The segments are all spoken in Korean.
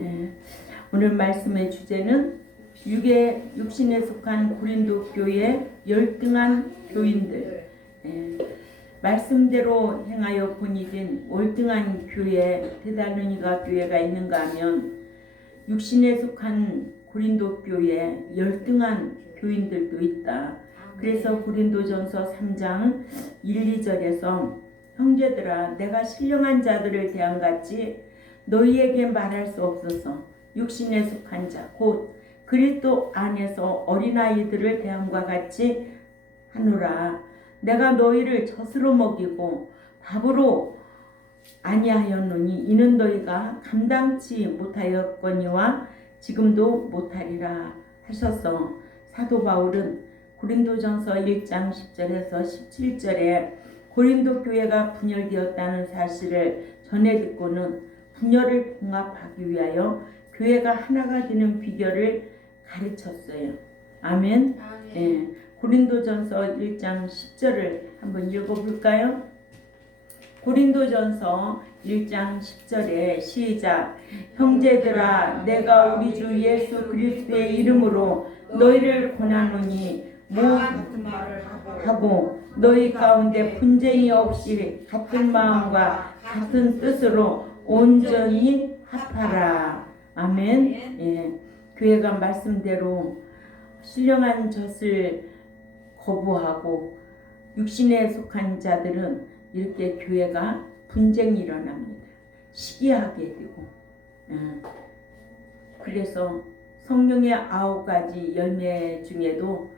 예, 오늘 말씀의 주제는 육신에 속한 고린도 교회 열등한 교인들. 예, 말씀대로 행하여 본이 된 월등한 교회 데살로니가 교회가 있는가 하면 육신에 속한 고린도 교회 열등한 교인들도 있다. 그래서 고린도전서 3장 1, 2절에서 형제들아 내가 신령한 자들을 대함같이 너희에게 말할 수 없어서 육신에 속한 자 곧 그리스도 안에서 어린아이들을 대함과 같이 하노라. 내가 너희를 젖으로 먹이고 밥으로 아니하였노니 이는 너희가 감당치 못하였거니와 지금도 못하리라 하셔서 사도 바울은 고린도전서 1장 10절에서 17절에 고린도 교회가 분열되었다는 사실을 전해 듣고는 분열을 봉합하기 위하여 교회가 하나가 되는 비결을 가르쳤어요. 아멘. 예, 고린도전서 1장 10절을 한번 읽어볼까요? 고린도전서 1장 10절에 시작. 형제들아 내가 우리 주 예수 그리스도의 이름으로 너희를 권하노니 하고 너희 가운데 분쟁이 없이 같은 마음과 같은 뜻으로 온전히 합하라. 아멘. 예, 교회가 말씀대로 신령한 젖을 거부하고 육신에 속한 자들은 이렇게 교회가 분쟁이 일어납니다. 시기하게 되고. 그래서 성령의 9가지 열매 중에도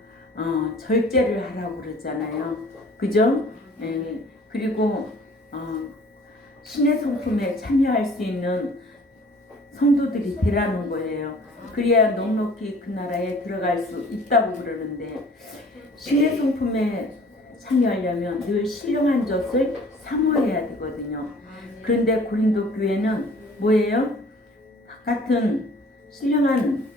절제를 하라고 그러잖아요. 그죠? 그리고 신의 성품에 참여할 수 있는 성도들이 되라는 거예요. 그래야 넉넉히 그 나라에 들어갈 수 있다고 그러는데 신의 성품에 참여하려면 늘 신령한 젖을 사모해야 되거든요. 그런데 고린도 교회는 뭐예요? 같은 신령한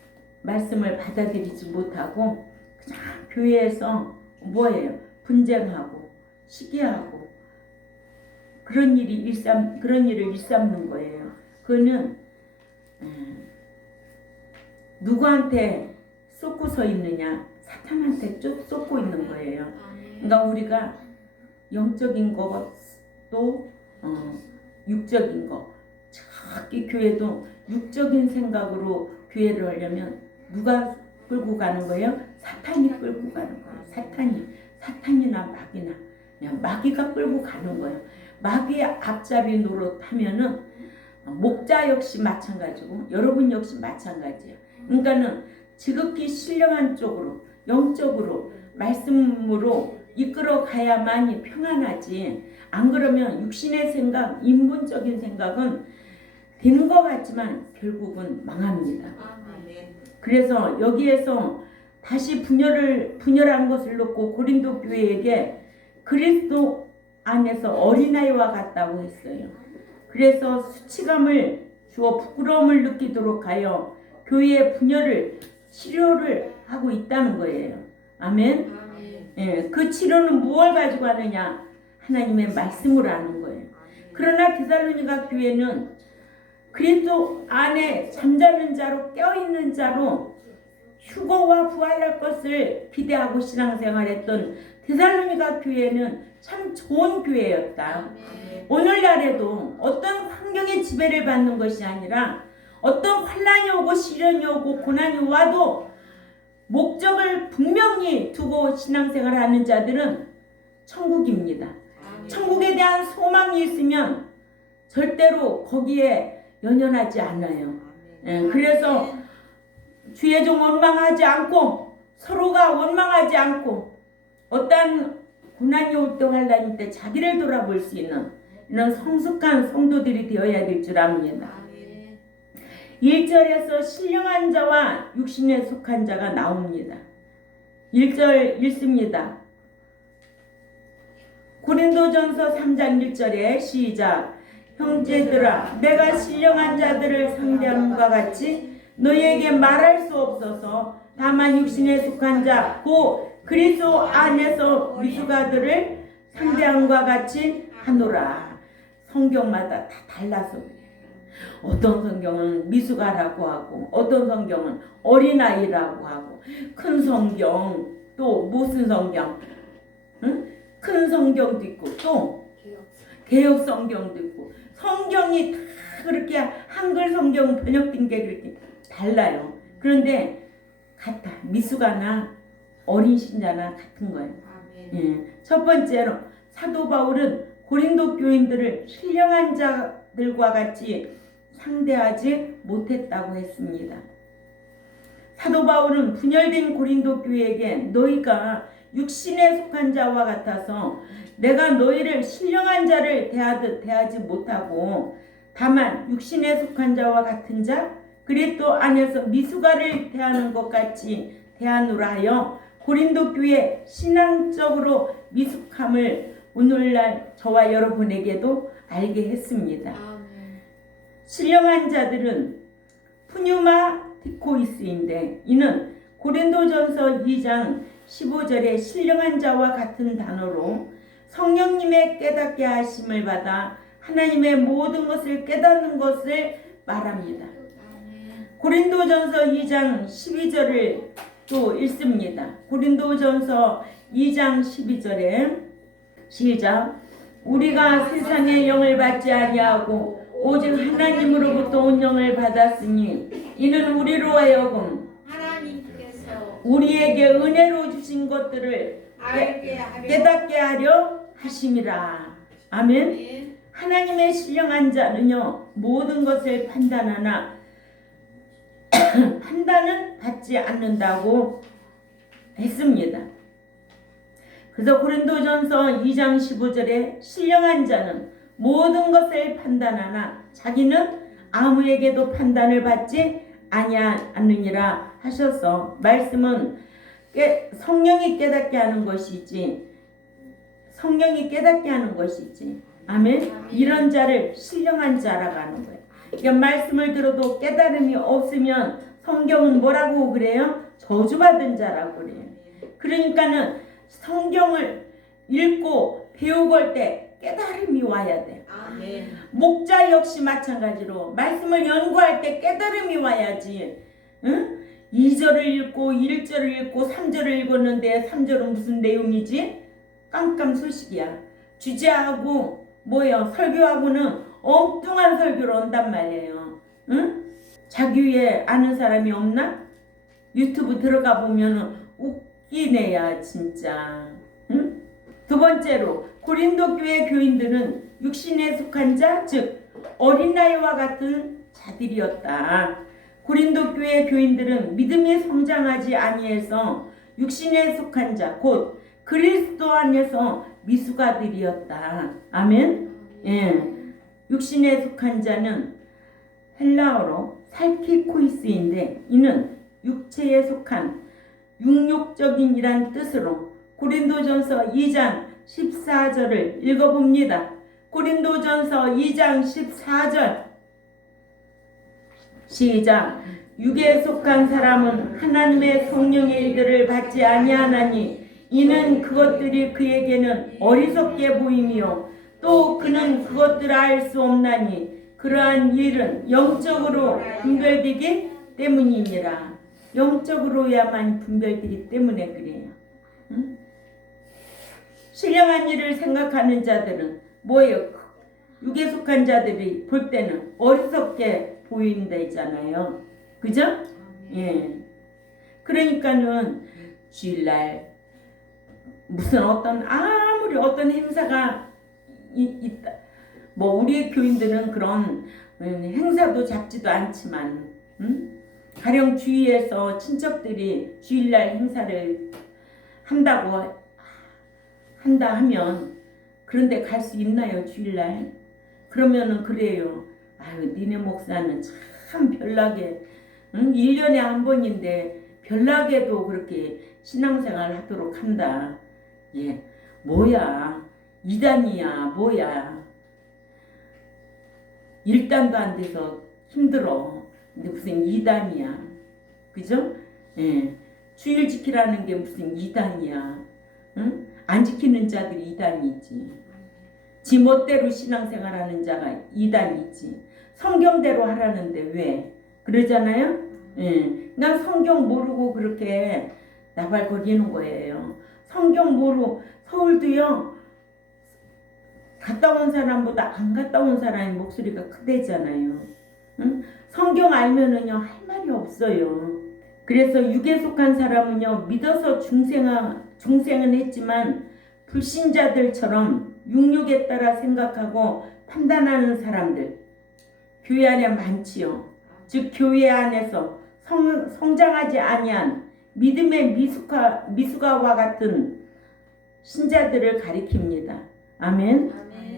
말씀을 받아들이지 못하고 그냥 교회에서 뭐예요? 분쟁하고 시기하고 그런 일을 일삼는 거예요. 그거는 누구한테 쏟고 서 있느냐? 사탄한테 쏟고 있는 거예요. 그러니까 우리가 영적인 것도 육적인 것, 저기 교회도 육적인 생각으로 교회를 하려면 누가 끌고 가는 거예요? 사탄이 끌고 가는 거예요. 사탄이나 마귀나 그냥 마귀가 끌고 가는 거예요. 마귀의 앞잡이 노릇하면은 목자 역시 마찬가지고 여러분 역시 마찬가지예요. 그러니까는 지극히 신령한 쪽으로 영적으로 말씀으로 이끌어 가야만이 평안하지. 안 그러면 육신의 생각, 인본적인 생각은 되는 것 같지만 결국은 망합니다. 그래서 여기에서 다시 분열한 것을 놓고 고린도 교회에게 그리스도 안에서 어린아이와 같다고 했어요. 그래서 수치감을 주어 부끄러움을 느끼도록 하여 교회의 분열을 치료를 하고 있다는 거예요. 아멘. 예, 그 치료는 무엇을 가지고 하느냐? 하나님의 말씀으로 하는 거예요. 그러나 데살로니가 교회는 그리스도 안에 잠자는 자로 깨어있는 자로 휴거와 부활할 것을 기대하고 신앙생활했던 데살로니가 교회는 참 좋은 교회였다. 오늘날에도 어떤 환경의 지배를 받는 것이 아니라 어떤 환난이 오고 시련이 오고 고난이 와도 목적을 분명히 두고 신앙생활을 하는 자들은 천국입니다. 천국에 대한 소망이 있으면 절대로 거기에 연연하지 않아요. 그래서 주의 종 원망하지 않고 서로가 원망하지 않고 어떤 고난이 올 때 환난일 때 자기를 돌아볼 수 있는 이런 성숙한 성도들이 되어야 될 줄 압니다. 1절에서 신령한 자와 육신에 속한 자가 나옵니다. 1절 읽습니다. 고린도전서 3장 1절에 시작. 형제들아 내가 신령한 자들을 상대함과 같이 너희에게 말할 수 없어서 다만 육신에 속한 자 곧 그리스도 안에서 미숙아들을 상대함과 같이 하노라. 성경마다 다 달라서 그래요. 어떤 성경은 미숙아라고 하고 어떤 성경은 어린아이라고 하고 큰 성경 또 무슨 성경? 응? 큰 성경도 있고 또 개역 성경도 있고 성경이 다 그렇게 한글 성경 번역된 게 그렇게 달라요. 그런데 같아. 미숙아나 어린 신자나 같은 거예요. 예. 첫 번째로 사도 바울은 고린도 교인들을 신령한 자들과 같이 상대하지 못했다고 했습니다. 사도 바울은 분열된 고린도 교회에게 너희가 육신에 속한 자와 같아서 내가 너희를 신령한 자를 대하듯 대하지 못하고 다만 육신에 속한 자와 같은 자 그리스도 안에서 미숙아를 대하는 것 같이 대하노라 하여 고린도 교회 신앙적으로 미숙함을 오늘날 저와 여러분에게도 알게 했습니다. 신령한 자들은 푸뉴마티코이스인데 이는 고린도전서 2장 15절에 신령한 자와 같은 단어로 성령님의 깨닫게 하심을 받아 하나님의 모든 것을 깨닫는 것을 말합니다. 고린도전서 2장 12절을 또 읽습니다. 고린도전서 2장 12절에 시작. 우리가 세상의 영을 받지 아니하고 오직 하나님으로부터 온 영을 받았으니 이는 우리로 하여금 하나님께서 우리에게 은혜로 주신 것들을 깨닫게 하려 하심이라. 아멘. 하나님의 신령한 자는요 모든 것을 판단하나 판단은 받지 않는다고 했습니다. 그래서 고린도전서 2장 15절에 신령한 자는 모든 것을 판단하나 자기는 아무에게도 판단을 받지 아니하느니라 하셔서 말씀은 성령이 깨닫게 하는 것이지 성령이 깨닫게 하는 것이지 아멘. 이런 자를 신령한 자라고 하는 거예요. 그러니까 말씀을 들어도 깨달음이 없으면 성경은 뭐라고 그래요? 저주받은 자라고 그래요. 그러니까는 성경을 읽고 배우고 할 때 깨달음이 와야 돼. 목자 역시 마찬가지로 말씀을 연구할 때 깨달음이 와야지. 응? 2절을 읽고 1절을 읽고 3절을 읽었는데 3절은 무슨 내용이지? 깜깜소식이야. 주제하고 뭐예요? 설교하고는 엉뚱한 설교로 온단 말이에요. 응? 자기 위에 아는 사람이 없나? 유튜브 들어가 보면은 웃기네야 진짜. 응? 두 번째로 고린도 교회 교인들은 육신에 속한 자, 즉 어린아이와 같은 자들이었다. 고린도 교회 교인들은 믿음이 성장하지 아니해서 육신에 속한 자, 곧 그리스도 안에서 미숙아들이었다. 아멘. 예. 육신에 속한 자는 헬라어로 살키코이스인데 이는 육체에 속한 육욕적인이란 뜻으로 고린도전서 2장 14절을 읽어봅니다. 고린도전서 2장 14절 시작. 육에 속한 사람은 하나님의 성령의 일들을 받지 아니하나니 이는 그것들이 그에게는 어리석게 보임이요 또 그는 그것들을 알 수 없나니 그러한 일은 영적으로 분별되기 때문이니라. 영적으로야만 분별되기 때문에 그래요. 응? 신령한 일을 생각하는 자들은 뭐예요? 육에 속한 자들이 볼 때는 어리석게 보인다잖아요. 그죠? 예. 그러니까는 주일날 무슨 아무리 어떤 행사가 있다. 뭐 우리 교인들은 그런 행사도 잡지도 않지만 가령 주위에서 친척들이 주일날 행사를 한다 하면 그런데 갈 수 있나요? 주일날? 그러면은 그래요. 아유 니네 목사는 참 별나게 1년에 한 번인데 별나게도 그렇게 신앙생활 하도록 한다. 예, 뭐야 이단이야 뭐야. 일단도 안 돼서 힘들어. 근데 무슨 이단이야. 그죠? 예. 주일 지키라는 게 무슨 이단이야. 응? 안 지키는 자들이 이단이 있지. 지 멋대로 신앙생활하는 자가 이단이 있지. 성경대로 하라는데 왜? 그러잖아요? 예. 난 성경 모르고 그렇게 나발거리는 거예요. 성경 모르고 서울도요. 갔다 온 사람보다 안 갔다 온 사람의 목소리가 크대잖아요. 응? 성경 알면은요 할 말이 없어요. 그래서 육에 속한 사람은요 믿어서 중생은 했지만 불신자들처럼 육육에 따라 생각하고 판단하는 사람들 교회 안에 많지요. 즉 교회 안에서 성장하지 아니한 믿음의 미숙아와 같은 신자들을 가리킵니다. 아멘.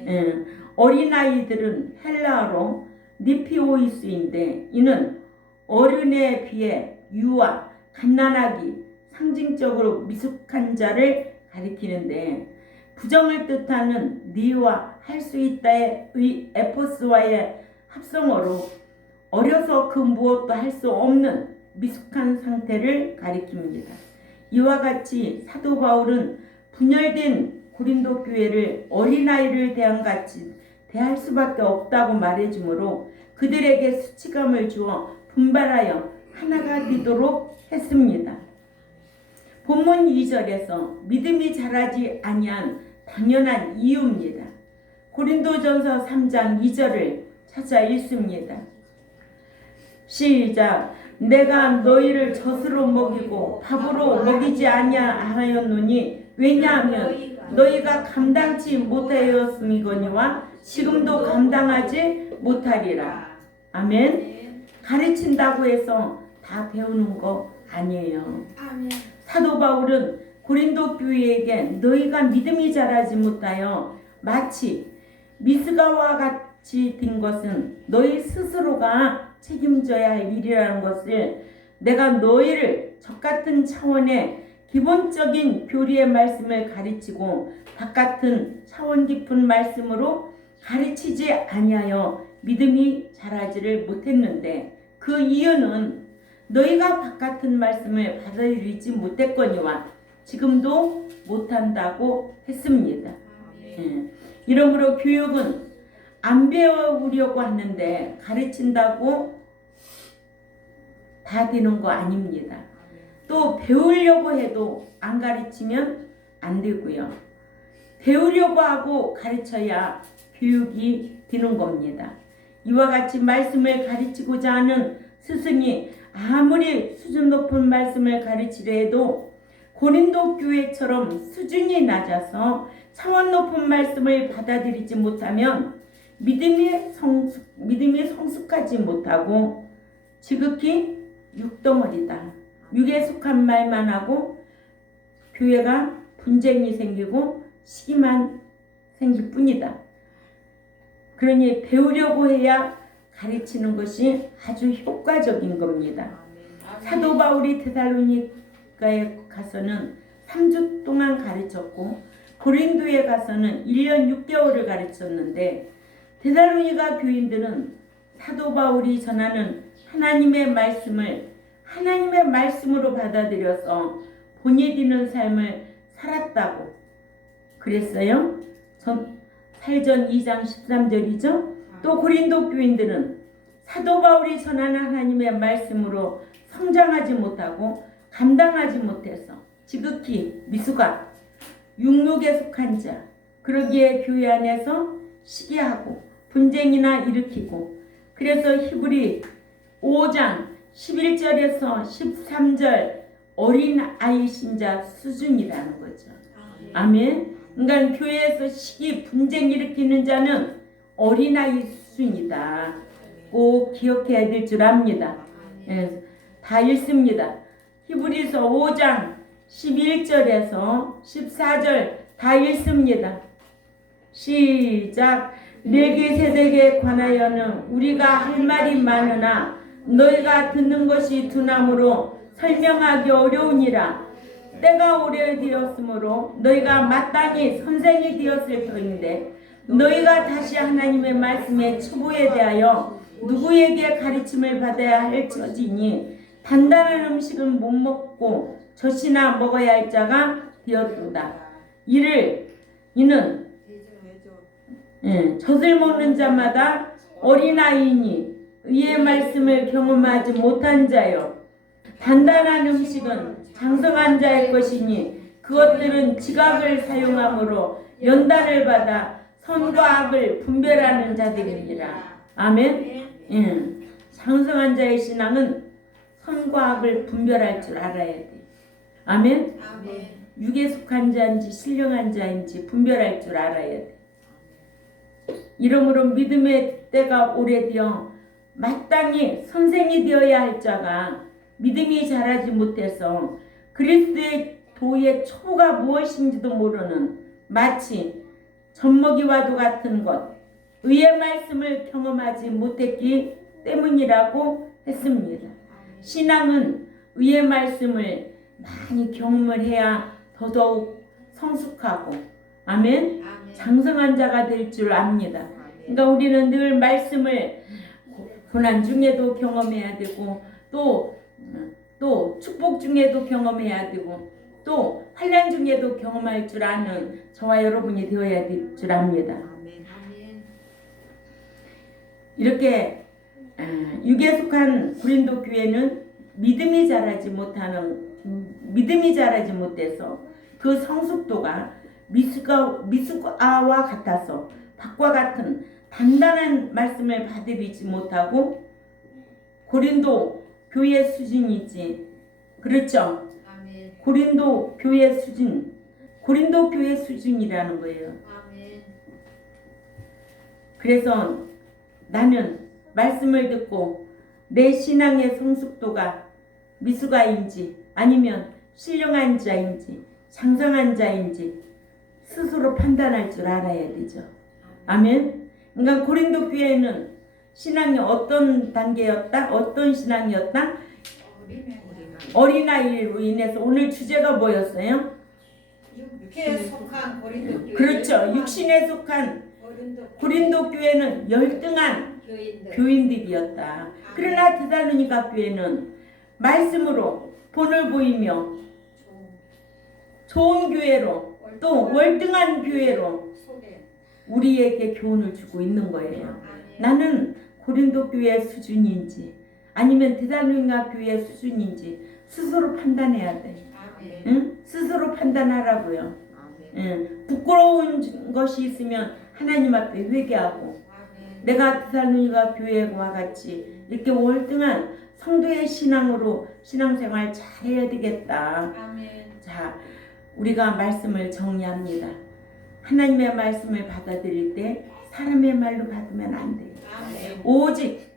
예. 어린아이들은 헬라어로 니피오이스인데 이는 어른에 비해 유아, 갓난아기, 상징적으로 미숙한 자를 가리키는데 부정을 뜻하는 니와 할 수 있다의 에포스와의 합성어로 어려서 그 무엇도 할 수 없는 미숙한 상태를 가리킵니다. 이와 같이 사도 바울은 분열된 고린도 교회를 어린아이를 대함같이 대할 수밖에 없다고 말해주므로 그들에게 수치감을 주어 분발하여 하나가 되도록 했습니다. 본문 2절에서 믿음이 자라지 아니한 당연한 이유입니다. 고린도전서 3장 2절을 찾아 읽습니다. 시작. 내가 너희를 젖으로 먹이고 밥으로 먹이지 아니하였노니 왜냐하면 너희가 감당치 못하였음이거니와 지금도 감당하지 못하리라. 아멘. 가르친다고 해서 다 배우는 거 아니에요. 사도 바울은 고린도 교회에게 너희가 믿음이 자라지 못하여 마치 미스가와 같이 된 것은 너희 스스로가 책임져야 할 일이라는 것을 내가 너희를 적같은 차원의 기본적인 교리의 말씀을 가르치고 바깥은 차원 깊은 말씀으로 가르치지 아니하여 믿음이 자라지를 못했는데 그 이유는 너희가 바깥은 말씀을 받아들이지 못했거니와 지금도 못한다고 했습니다. 이러므로 교육은 안 배우려고 하는데 가르친다고 다 되는 거 아닙니다. 또 배우려고 해도 안 가르치면 안 되고요. 배우려고 하고 가르쳐야 교육이 되는 겁니다. 이와 같이 말씀을 가르치고자 하는 스승이 아무리 수준 높은 말씀을 가르치려 해도 고린도 교회처럼 수준이 낮아서 차원 높은 말씀을 받아들이지 못하면 믿음이 성숙하지 못하고 지극히 육덩어리다. 육에 속한 말만 하고 교회가 분쟁이 생기고 시기만 생길 뿐이다. 그러니 배우려고 해야 가르치는 것이 아주 효과적인 겁니다. 사도 바울이 데살로니가에 가서는 3주 동안 가르쳤고 고린도에 가서는 1년 6개월을 가르쳤는데 데살로니가 교인들은 사도 바울이 전하는 하나님의 말씀을 하나님의 말씀으로 받아들여서 본이 되는 삶을 살았다고 그랬어요. 살전 2장 13절이죠. 또 고린도 교인들은 사도 바울이 전하는 하나님의 말씀으로 성장하지 못하고 감당하지 못해서 지극히 미숙아 육육에 속한 자 그러기에 교회 안에서 시기하고 분쟁이나 일으키고 그래서 히브리 5장 11절에서 13절 어린아이 신자 수준이라는 거죠. 아멘. 그러니까 교회에서 시기 분쟁 일으키는 자는 어린아이 수준이다. 꼭 기억해야 될 줄 압니다. 예, 다 읽습니다. 히브리서 5장 11절에서 14절 다 읽습니다. 시작. 멜기세덱에 관하여는 우리가 할 말이 많으나 너희가 듣는 것이 두나무로 설명하기 어려우니라. 때가 오래되었으므로 너희가 마땅히 선생이 되었을 터인데 너희가 다시 하나님의 말씀의 초보에 대하여 누구에게 가르침을 받아야 할 처지니 단단한 음식은 못 먹고 젖이나 먹어야 할 자가 되었도다. 이는 젖을 먹는 자마다 어린아이니 의의 말씀을 경험하지 못한 자요. 단단한 음식은 장성한 자의 것이니 그것들은 지각을 사용함으로 연단을 받아 선과 악을 분별하는 자들이니라. 아멘. 장성한 자의 신앙은 선과 악을 분별할 줄 알아야 돼. 아멘. 육에 속한 자인지 신령한 자인지 분별할 줄 알아야 돼. 이러므로 믿음의 때가 오래되어 마땅히 선생이 되어야 할 자가 믿음이 자라지 못해서 그리스도의 도의 초가 무엇인지도 모르는 마치 젖먹이와도 같은 것, 의의 말씀을 경험하지 못했기 때문이라고 했습니다. 신앙은 의의 말씀을 많이 경험을 해야 더더욱 성숙하고 아멘? 장성한 자가 될 줄 압니다. 그러니까 우리는 늘 말씀을 고난 중에도 경험해야 되고 또 축복 중에도 경험해야 되고 또 환난 중에도 경험할 줄 아는 저와 여러분이 되어야 될 줄 압니다. 이렇게 육에 속한 고린도 교회는 믿음이 자라지 못해서 그 성숙도가 미숫가와 같아서 닭과 같은 단단한 말씀을 받아들이지 못하고 고린도 교회 수준이지. 그렇죠? 고린도 교회 수준이라는 거예요. 그래서 나는 말씀을 듣고 내 신앙의 성숙도가 미숙아인지 아니면 신령한 자인지 장성한 자인지 스스로 판단할 줄 알아야 되죠. 아멘. 그러니까 고린도 교회는 신앙이 어떤 단계였다? 어떤 신앙이었다? 어린아이로 인해서 오늘 주제가 뭐였어요? 육에 속한 고린도 교회. 그렇죠. 육신에 속한 고린도 교회는 열등한 교인들이었다. 그러나 데살로니가 교회는 말씀으로 본을 보이며 좋은 교회로 또 월등한 교회로 우리에게 교훈을 주고 있는 거예요. 나는 고린도 교회 수준인지 아니면 데살로니가 교회 수준인지 스스로 판단해야 돼. 응? 스스로 판단하라고요. 응. 부끄러운 것이 있으면 하나님 앞에 회개하고 내가 데살로니가 교회와 같이 이렇게 월등한 성도의 신앙으로 신앙생활 잘해야 되겠다. 자, 우리가 말씀을 정리합니다. 하나님의 말씀을 받아들일 때 사람의 말로 받으면 안 돼요. 오직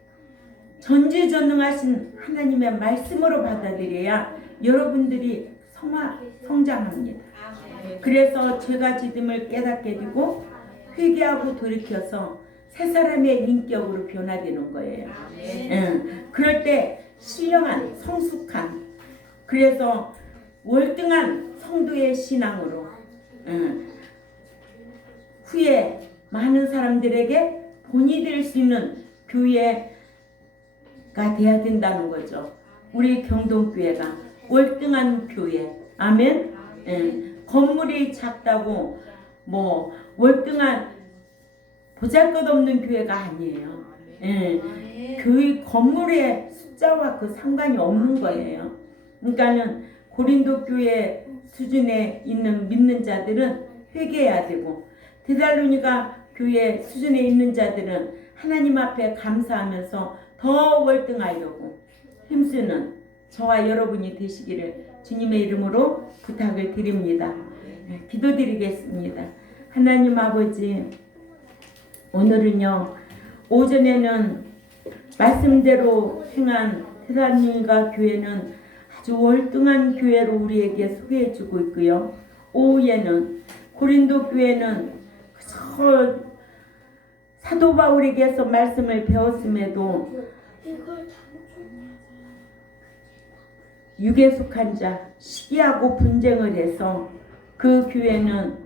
전지전능하신 하나님의 말씀으로 받아들여야 여러분들이 성장합니다. 그래서 죄가 지됨을 깨닫게 되고 회개하고 돌이켜서 새 사람의 인격으로 변화되는 거예요. 그럴 때 신령한 성숙한 그래서 월등한 성도의 신앙으로 후에 많은 사람들에게 본이 될 수 있는 교회가 돼야 된다는 거죠. 우리 경동교회가 월등한 교회. 아멘. 건물이 작다고 뭐 월등한 보잘것없는 교회가 아니에요. 교회 건물의 숫자와 그 상관이 없는 거예요. 그러니까는 고린도 교회 수준에 있는 믿는 자들은 회개해야 되고 데살로니가 교회 수준에 있는 자들은 하나님 앞에 감사하면서 더 월등하려고 힘쓰는 저와 여러분이 되시기를 주님의 이름으로 부탁을 드립니다. 기도드리겠습니다. 하나님 아버지, 오늘은요 오전에는 말씀대로 행한 데살로니가 교회는 아주 월등한 교회로 우리에게 소개해주고 있고요. 오후에는 고린도 교회는 그저 사도 바울에게서 말씀을 배웠음에도 육에 속한 자, 시기하고 분쟁을 해서 그 교회는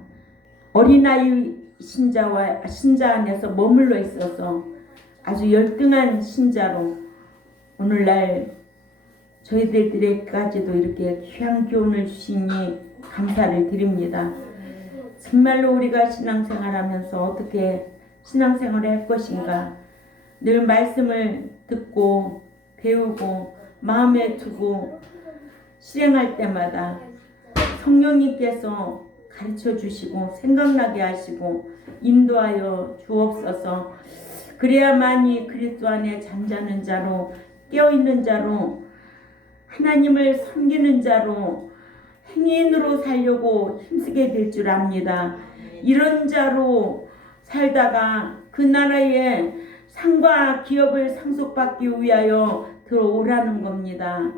어린아이 신자 안에서 머물러 있어서 아주 열등한 신자로 오늘날 저희들에게까지도 이렇게 귀한 교훈을 주시니 감사를 드립니다. 정말로 우리가 신앙생활하면서 어떻게 신앙생활을 할 것인가 늘 말씀을 듣고 배우고 마음에 두고 실행할 때마다 성령님께서 가르쳐 주시고 생각나게 하시고 인도하여 주옵소서. 그래야만이 그리스도 안에 잠자는 자로 깨어있는 자로 하나님을 섬기는 자로 행인으로 살려고 힘쓰게 될 줄 압니다. 이런 자로 살다가 그 나라의 상과 기업을 상속받기 위하여 들어오라는 겁니다.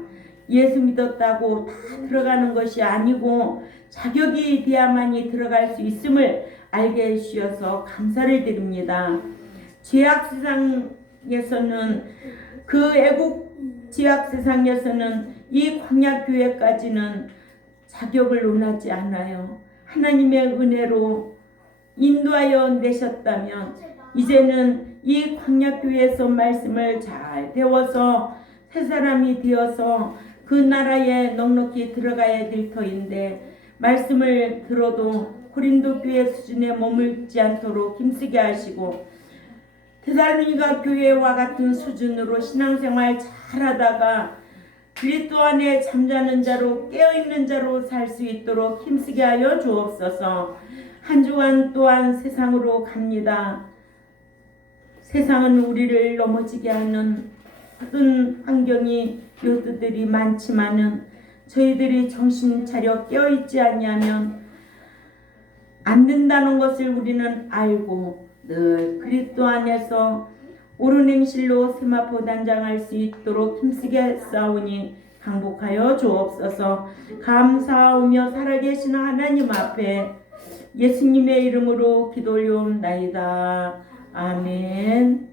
예수 믿었다고 다 들어가는 것이 아니고 자격이 돼야만이 들어갈 수 있음을 알게 해주셔서 감사를 드립니다. 죄악 세상에서는 그 애국 죄악 세상에서는 이 광야교회까지는 자격을 논하지 않아요. 하나님의 은혜로 인도하여 내셨다면 이제는 이 광야교회에서 말씀을 잘 배워서 새 사람이 되어서 그 나라에 넉넉히 들어가야 될 터인데 말씀을 들어도 고린도 교회 수준에 머물지 않도록 힘쓰게 하시고 데살로니가 교회와 같은 수준으로 신앙생활 잘하다가 그리스도 안에 잠자는 자로 깨어있는 자로 살 수 있도록 힘쓰게 하여 주옵소서. 한 주간 또한 세상으로 갑니다. 세상은 우리를 넘어지게 하는 모든 환경이 요소들이 많지만은 저희들이 정신 차려 깨어있지 아니하면 안 된다는 것을 우리는 알고 늘 그리스도 안에서 옳은 행실로 세마포 단장할 수 있도록 힘쓰게 싸우니 항복하여 주옵소서. 감사하며 살아계신 하나님 앞에 예수님의 이름으로 기도 올려옵나이다. 아멘.